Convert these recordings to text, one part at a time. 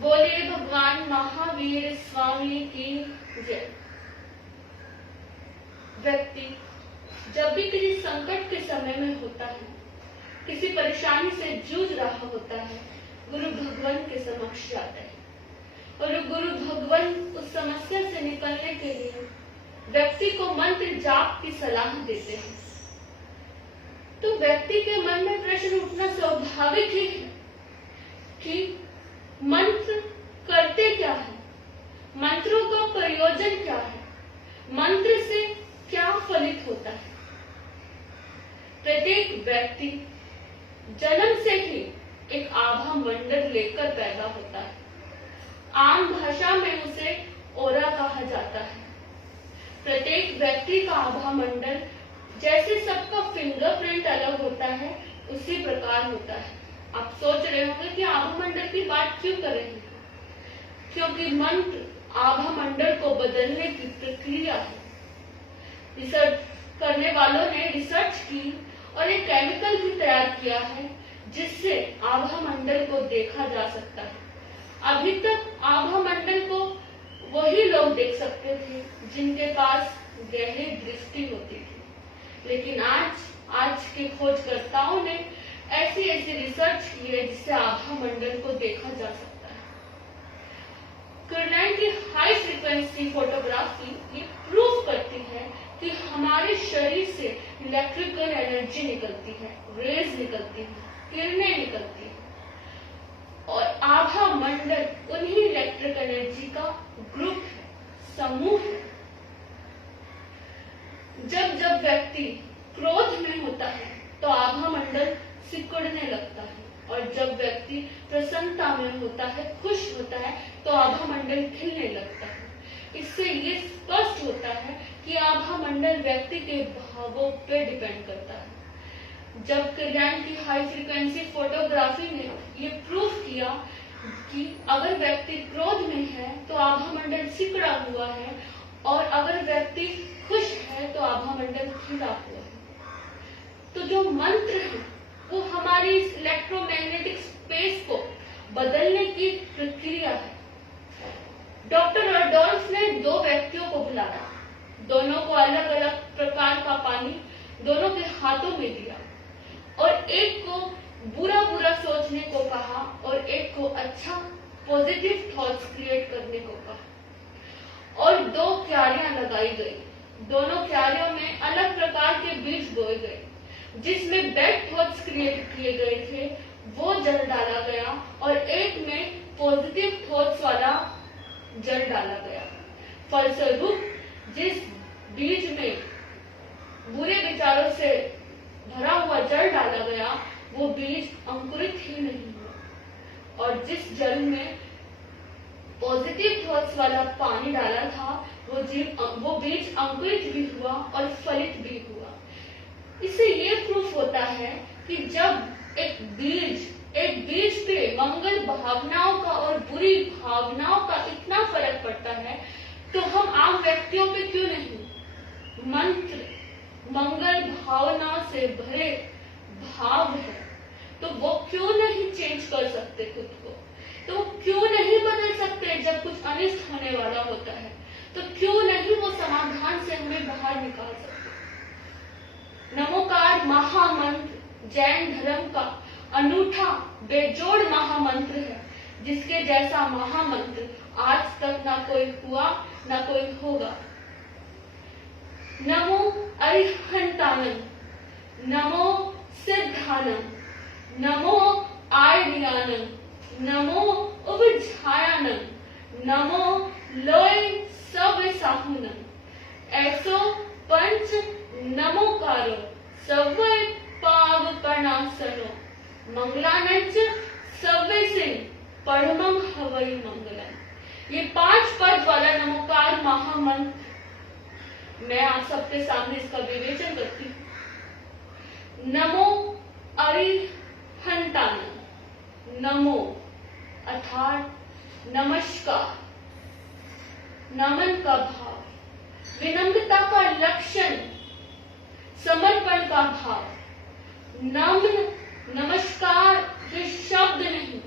बोले भगवान महावीर स्वामी की जय। व्यक्ति जब भी किसी संकट के समय में होता है, किसी परेशानी से जूझ रहा होता है, गुरु भगवान के समक्ष जाता है और गुरु भगवान उस समस्या से निकलने के लिए व्यक्ति को मंत्र जाप की सलाह देते हैं। तो व्यक्ति के मन में प्रश्न उठना स्वाभाविक ही है कि मंत्र करते क्या है, मंत्रों का प्रयोजन क्या है, मंत्र से क्या फलित होता है। प्रत्येक व्यक्ति जन्म से ही एक आभा मंडल लेकर पैदा होता है। आम भाषा में उसे ओरा कहा जाता है। प्रत्येक व्यक्ति का आभा मंडल जैसे सबका फिंगरप्रिंट अलग होता है, उसी प्रकार होता है। आप सोच रहे होंगे कि आभा मंडल की बात क्यों कर रहे हैं? क्योंकि मंत्र आभा मंडल को बदलने की प्रक्रिया है। रिसर्च करने वालों ने रिसर्च की और एक केमिकल भी तैयार किया है जिससे आभा मंडल को देखा जा सकता है। अभी तक आभा मंडल को वही लोग देख सकते थे जिनके पास गहरी दृष्टि होती थी, लेकिन आज के खोजकर्ताओं ने ऐसी रिसर्च की है जिससे आभा मंडल को देखा जा सकता है। किरणें की हाई फ्रीक्वेंसी फोटोग्राफी ये प्रूफ करती है कि हमारे शरीर से इलेक्ट्रिकल एनर्जी निकलती है, रेज निकलती है, किरणें निकलती है और आभा मंडल उन्हीं इलेक्ट्रिक एनर्जी का ग्रुप है, समूह है। जब व्यक्ति क्रोध में होता है तो आभा मंडल सिकुड़ने लगता है और जब व्यक्ति प्रसन्नता में होता है, खुश होता है, तो आभा मंडल खिलने लगता है। इससे ये स्पष्ट होता है कि आभा मंडल व्यक्ति के भावों पे डिपेंड करता है। जब किरण की हाई फ्रीक्वेंसी फोटोग्राफी ने ये प्रूफ किया कि अगर व्यक्ति क्रोध में है तो आभा मंडल सिकुड़ा हुआ है और अगर व्यक्ति खुश है तो आभा मंडल खिला हुआ है। तो जो मंत्र है वो हमारी इस इलेक्ट्रोमैग्नेटिक स्पेस को बदलने की प्रक्रिया है। डॉक्टर रडोल्फ ने दो व्यक्तियों को बुलाया, दोनों को अलग अलग प्रकार का पानी दोनों के हाथों में दिया और एक को बुरा सोचने को कहा और एक को अच्छा पॉजिटिव थॉट्स क्रिएट करने को कहा और दो क्यारियां लगाई गई। दोनों क्यारियों में अलग प्रकार के बीज बोए गए। जिसमें बैड थॉट्स क्रिएट किए गए थे वो जल डाला गया और एक में पॉजिटिव थॉट्स वाला जल डाला गया। फलस्वरूप जिस बीज में बुरे विचारों से भरा हुआ जल डाला गया वो बीज अंकुरित ही नहीं हुआ और जिस जल में पॉजिटिव थॉट्स वाला पानी डाला था वो बीज अंकुरित भी हुआ और फलित भी हुआ। इससे ये प्रूफ होता है कि जब एक बीज पे मंगल भावनाओं का और बुरी भावनाओं का इतना फर्क पड़ता है तो हम आम व्यक्तियों पे क्यों नहीं। मंत्र मंगल भावना से भरे भाव है तो वो क्यों नहीं चेंज कर सकते खुद को, तो क्यों नहीं बदल सकते। जब कुछ अनिष्ट होने वाला होता है तो क्यों नहीं वो समाधान से हमें बाहर निकाल सकते। नमोकार महामंत्र जैन धर्म का अनूठा बेजोड़ महामंत्र है जिसके जैसा महामंत्र आज तक ना कोई हुआ ना कोई होगा। नमो अरिहंतानंद, नमो सिद्धानंद, नमो आर्यानंद, नमो उपझायानंद, नमो लोय सव्यसाहुनंद। ऐसो पंच नमोकारो सव्य पाव प्रणासनो मंगलानंच सव्य सिंह पढ़मम हवई मंगलम। ये 5 पद वाला नमोकार महामंत्र मैं आप सबके सामने इसका विवेचन करती हूँ। नमो अरिहंतानंद, नमो अर्थात नमस्कार, नमन का भाव, विनम्रता का लक्षण, समर्पण का भाव। नम्र नमस्कार ये शब्द नहीं,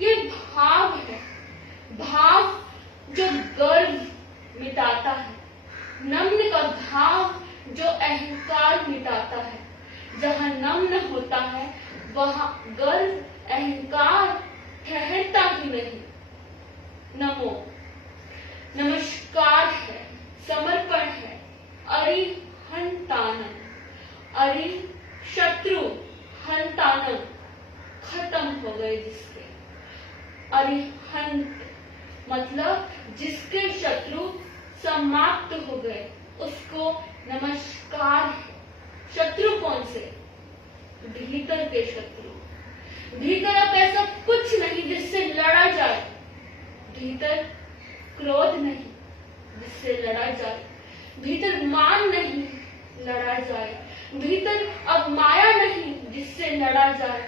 ये भाव है। जिसके। अरिहंत मतलब जिसके शत्रु समाप्त हो गए, उसको नमस्कार है। शत्रु कौन से? भीतर के शत्रु। भीतर अब ऐसा कुछ नहीं जिससे लड़ा जाए। भीतर क्रोध नहीं जिससे लड़ा जाए। भीतर मान नहीं लड़ा जाए। भीतर अब माया नहीं जिससे लड़ा जाए।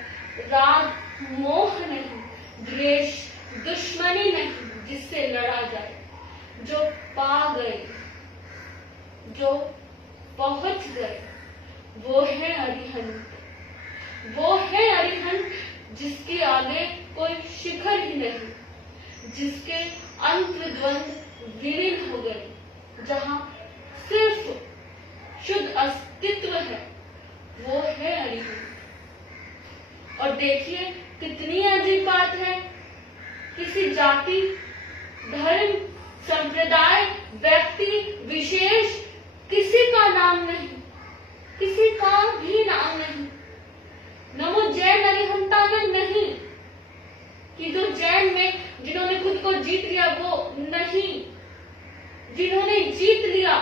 राग मोह नहीं, द्वेष दुश्मनी नहीं जिससे लड़ा जाए। जो पा गए, जो पहुंच गए, वो है अरिहंत। वो है अरिहंत जिसके आगे कोई शिखर ही नहीं, जिसके अंत द्वंद विलीन हो गए, जहां सिर्फ शुद्ध अस्तित्व है, वो है अरिहंत। और देखिए कितनी अजीब बात है, किसी जाति, धर्म, संप्रदाय, व्यक्ति विशेष किसी का नाम नहीं, किसी का भी नाम नहीं। नमो जैन अरिहंतानंद नहीं, कि जो जैन में जिन्होंने खुद को जीत लिया वो नहीं, जिन्होंने जीत लिया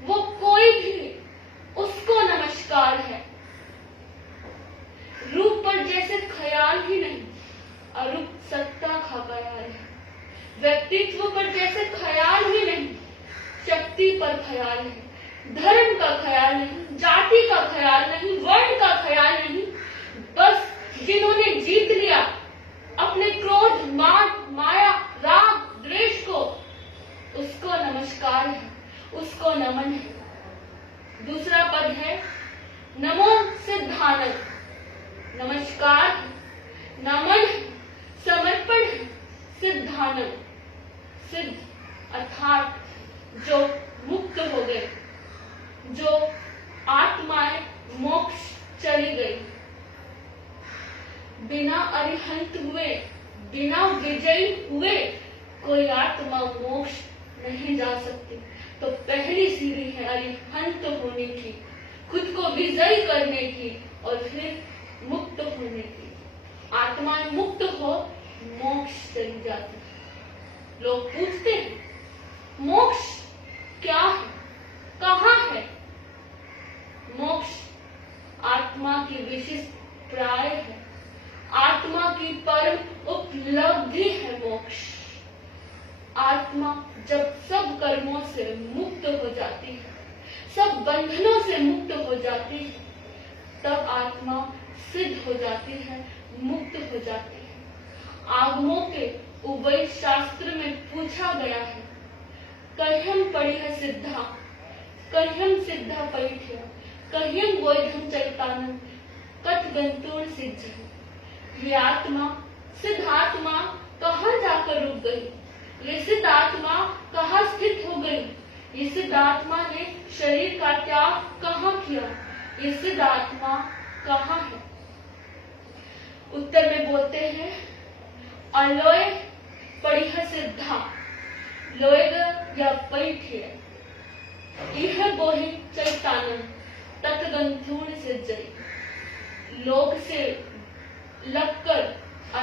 वो कोई भी, उसको नमस्कार है। रूप पर जैसे ख्याल ही नहीं, अरूप सत्ता का ख्याल है। व्यक्तित्व पर जैसे ख्याल ही नहीं, शक्ति पर ख्याल है। धर्म का ख्याल नहीं, जाति का ख्याल नहीं, वर्ण का ख्याल नहीं। बस जिन्होंने जीत लिया अपने क्रोध, मान, माया, राग, द्वेष को, उसको नमस्कार है, उसको नमन है। दूसरा पद है नमो सिद्धानंद। नमस्कार, नमन, समर्पण है सिद्धानंद। सिद्ध अर्थात जो मुक्त हो गए, जो आत्माएं मोक्ष चली गई। बिना अरिहंत हुए, बिना विजयी हुए कोई आत्मा मोक्ष नहीं जा सकती। तो पहली सीढ़ी है अरिहंत होने की, खुद को विजयी करने की और फिर मुक्त होने की। आत्माएं मुक्त हो, मोक्ष चली जाती है। लोग पूछते हैं मोक्ष क्या है, कहाँ है? मोक्ष आत्मा की विशिष्ट प्राय है, आत्मा की परम उपलब्धि है मोक्ष। आत्मा जब सब कर्मों से मुक्त हो जाती है, सब बंधनों से मुक्त हो जाती है, तब आत्मा सिद्ध हो जाती है, मुक्त हो जाती है। आगमों के उभय शास्त्र में पूछा गया है, कह्यम पढ़ी है सिद्धा, कह्यम सिद्धा परीठ्य, कह्यम वैधम चैतानंद, कत गंतुर सिद्ध। ये आत्मा, सिद्धात्मा कहाँ जाकर रुक गई? ये सिद्धात्मा कहाँ स्थित हो गई? ये सिद्धात्मा ने शरीर का त्याग कहाँ किया? ये सिद्धात्मा कहाँ है? उत्तर में बोलते हैं अलोय पढ़िह सिद्धा, लोयग या परिठ्य, यह बोहि चैतानंद, तत्गंथूर्ण सिद्धि। लोक से लगकर,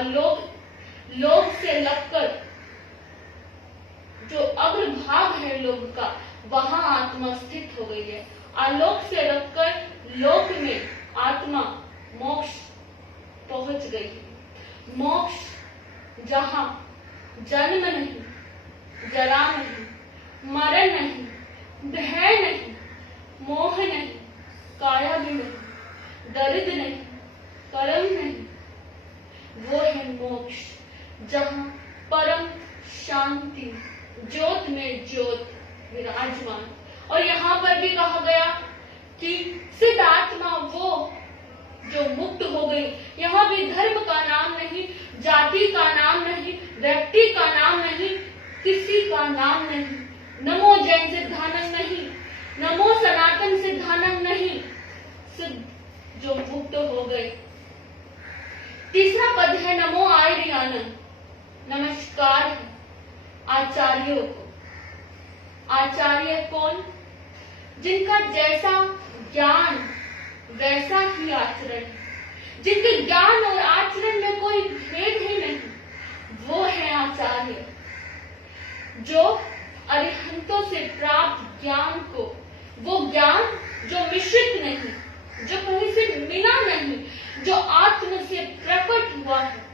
लोक से लगकर जो अग्रभाग है लोक का, वहां आत्मा स्थित हो गई है। आलोक से लगकर लोक में आत्मा मोक्ष पहुंच गई है। मोक्ष जहां जन्म नहीं, जरा नहीं, मरण नहीं, भय नहीं, मोह नहीं, काया भी नहीं, दरिद्र नहीं, कर्म नहीं, वो है मोक्ष जहां परम शांति, ज्योत में ज्योत विराजमान। और यहाँ पर भी कहा गया कि सिद्ध आत्मा वो जो मुक्त हो गई। यहाँ भी धर्म का नाम नहीं, जाति का नाम नहीं, व्यक्ति का नाम नहीं, किसी का नाम नहीं। नमो जैन सिद्धानंद नहीं, नमो सनातन सिद्धानंद नहीं, सिद्ध जो मुक्त हो गए। तीसरा पद है नमो आर्यानंद। नमस्कार है आचार्यों को। आचार्य कौन? जिनका जैसा ज्ञान वैसा ही आचरण है, जिनके ज्ञान और आचरण में कोई भेद ही नहीं, वो है आचार्य, जो अरिहंतों से प्राप्त ज्ञान को, वो ज्ञान जो मिश्रित नहीं, जो कहीं से मिला नहीं, जो आत्म से प्रकट हुआ है,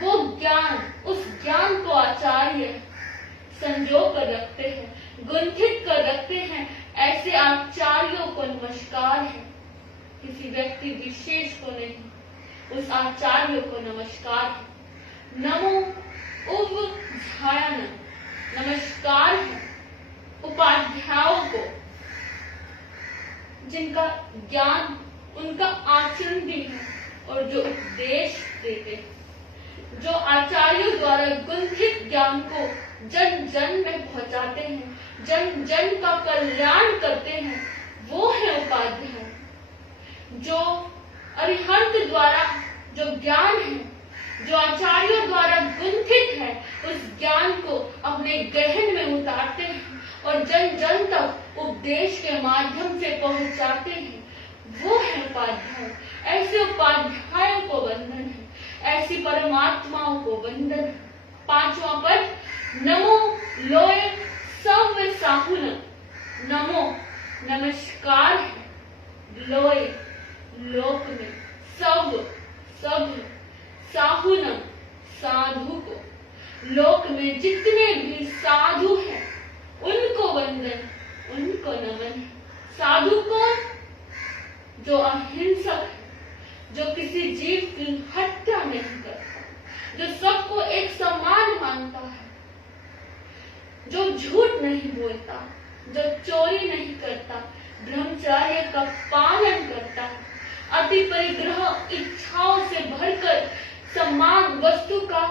वो ज्ञान, उस ज्ञान को आचार्य संजो कर रखते हैं, गुंथित कर रखते हैं। ऐसे आचार्यों को नमस्कार है, किसी व्यक्ति विशेष को नहीं, उस आचार्य को नमस्कार है। नमो उपाध्यायान, नमस्कार है उपाध्यायों को, जिनका ज्ञान, उनका आचरण भी है और जो उपदेश देते हैं, जो आचार्यों द्वारा गुंथित ज्ञान को जन जन में पहुंचाते हैं, जन जन का कल्याण करते हैं, वो है उपाध्याय। जो अरिहंत द्वारा जो ज्ञान है, जो आचार्यों द्वारा गुंथित है, उस ज्ञान को अपने गहन में उतारते हैं और जन जन तक उपदेश के माध्यम से पहुंचाते हैं, वो है उपाध्याय। ऐसे उपाध्यायों को वंदन है, ऐसी परमात्माओं को वंदन है। पांचवा पद, नमो लोय सब साहुन, नमो नमस्कार है लोय लोक में, सब साहुन साधु को, लोक में जितने भी साधु हैं उनको वंदन, उनको नमन है। साधु कौन? जो अहिंसक है, जो किसी जीव की हत्या नहीं करता, जो सबको एक समान मानता है, जो झूठ नहीं बोलता, जो चोरी नहीं करता, ब्रह्मचर्य का पालन करता है, अति परिग्रह इच्छाओं से भरकर समान वस्तु का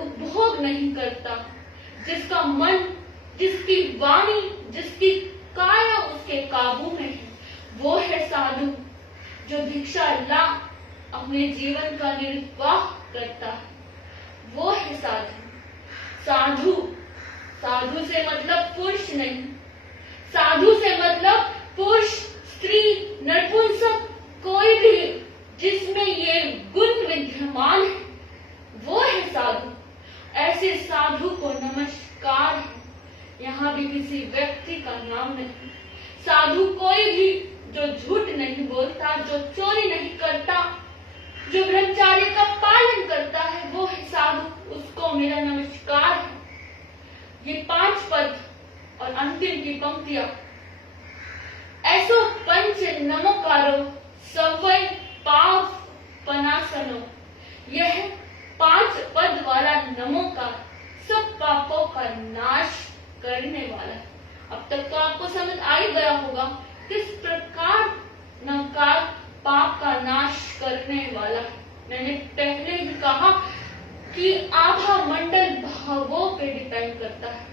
उपभोग नहीं करता, जिसका मन, जिसकी वाणी, जिसकी काया उसके काबू में है, वो है साधु। जो भिक्षा ला अपने जीवन का निर्वाह करता है, वो है साधु। साधु से मतलब पुरुष नहीं, साधु से मतलब पुरुष, स्त्री, नपुंसक, कोई भी जिसमें ये गुण विद्यमान है, वो है साधु। ऐसे साधु को नमस्कार है। यहाँ भी किसी व्यक्ति का नाम नहीं। साधु कोई भी जो झूठ नहीं बोलता, जो चोरी नहीं करता, जो ब्रह्मचर्य का पालन करता है, वो है साधु, उसको मेरा नमस्कार है। ये 5 पद और अंतिम की पंक्तियां, ऐसो पंच नमोकारो सवै पाप पनासनो, यह 5 पद वाला नमोकार सब पापों का नाश करने वाला है। अब तक तो आपको समझ आ ही गया होगा किस प्रकार नमकार पाप का नाश करने वाला है। मैंने पहले भी कहा कि आभा मंडल भावों पे डिपेंड करता है।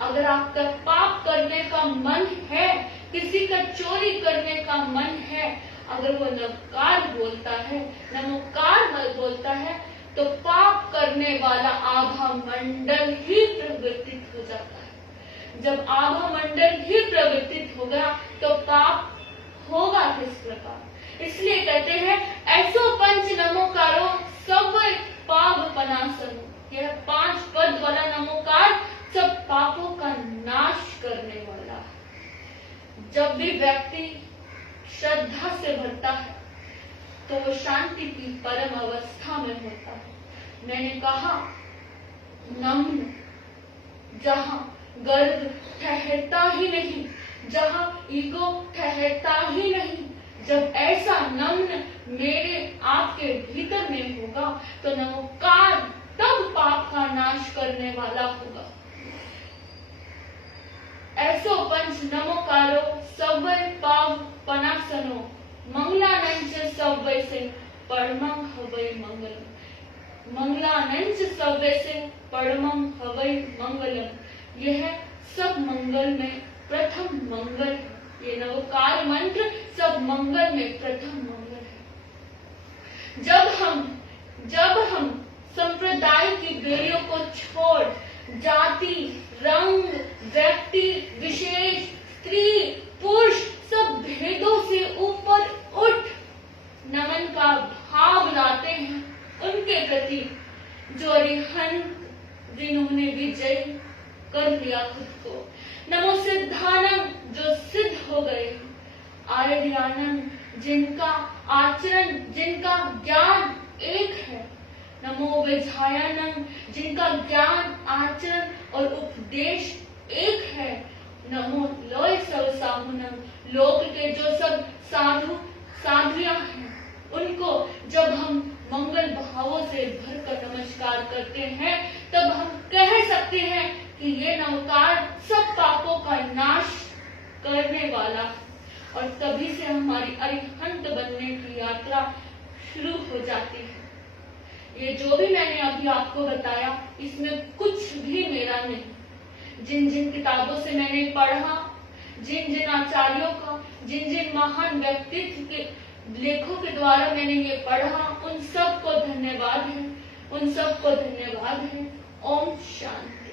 अगर आपका पाप करने का मन है, किसी का चोरी करने का मन है, अगर वो नमकार बोलता है, नमोकार बोलता है, तो पाप करने वाला आभा मंडल ही प्रवर्तित हो जाता है। जब आभा मंडल ही प्रवर्तित होगा तो पाप होगा किस प्रकार। इसलिए कहते हैं ऐसो पंच नमोकारो सब पाप पनासनो, यह 5 पद वाला नमोकार सब पापों का नाश करने वाला है। जब भी व्यक्ति श्रद्धा से भरता है तो वो शांति की परम अवस्था में होता है। मैंने कहा नम्न, जहां गर्व ठहरता ही नहीं, जहां ईगो ठहरता ही नहीं, जब ऐसा नम्न मेरे आपके भीतर में होगा तो नमोकार तब पाप का नाश करने वाला होगा। ऐसो पंच नमोकारो सवै पाप पनासनो, मंगलानंच सवै से परमं हवै मंगलम, मंगलानंच सवै से परमं हवै मंगलम, यह सब मंगल में प्रथम मंगल है। ये नवकार मंत्र सब मंगल में प्रथम मंगल है। जब हम संप्रदाय की बेड़ियों को छोड़ जाति, रंग, व्यक्ति विशेष, स्त्री, पुरुष सब भेदों से ऊपर उठ नमन का भाव ताब लाते हैं उनके प्रति जो अरिहंत जिन्होंने विजय कर लिया खुद को। नमो सिद्धानंद जो सिद्ध हो गए, आर्यानंद जिनका आचरण जिनका ज्ञान एक है, नमो विधायानंद जिनका ज्ञान आचरण और उपदेश एक है, नमो लोय सर्वसाहुनंद लोक के जो सब साधु साध्वियां हैं, उनको जब हम मंगल भावों से भरकर नमस्कार करते हैं तब हम कह सकते हैं कि ये नवकार सब पापों का नाश करने वाला है और तभी से हमारी अरिहंत बनने की यात्रा शुरू हो जाती है। ये जो भी मैंने अभी आपको बताया इसमें कुछ भी मेरा नहीं। जिन जिन किताबों से मैंने पढ़ा, जिन जिन आचार्यों का, जिन जिन महान व्यक्तित्व के लेखों के द्वारा मैंने ये पढ़ा, उन सबको धन्यवाद है, उन सबको धन्यवाद है। ओम शांति।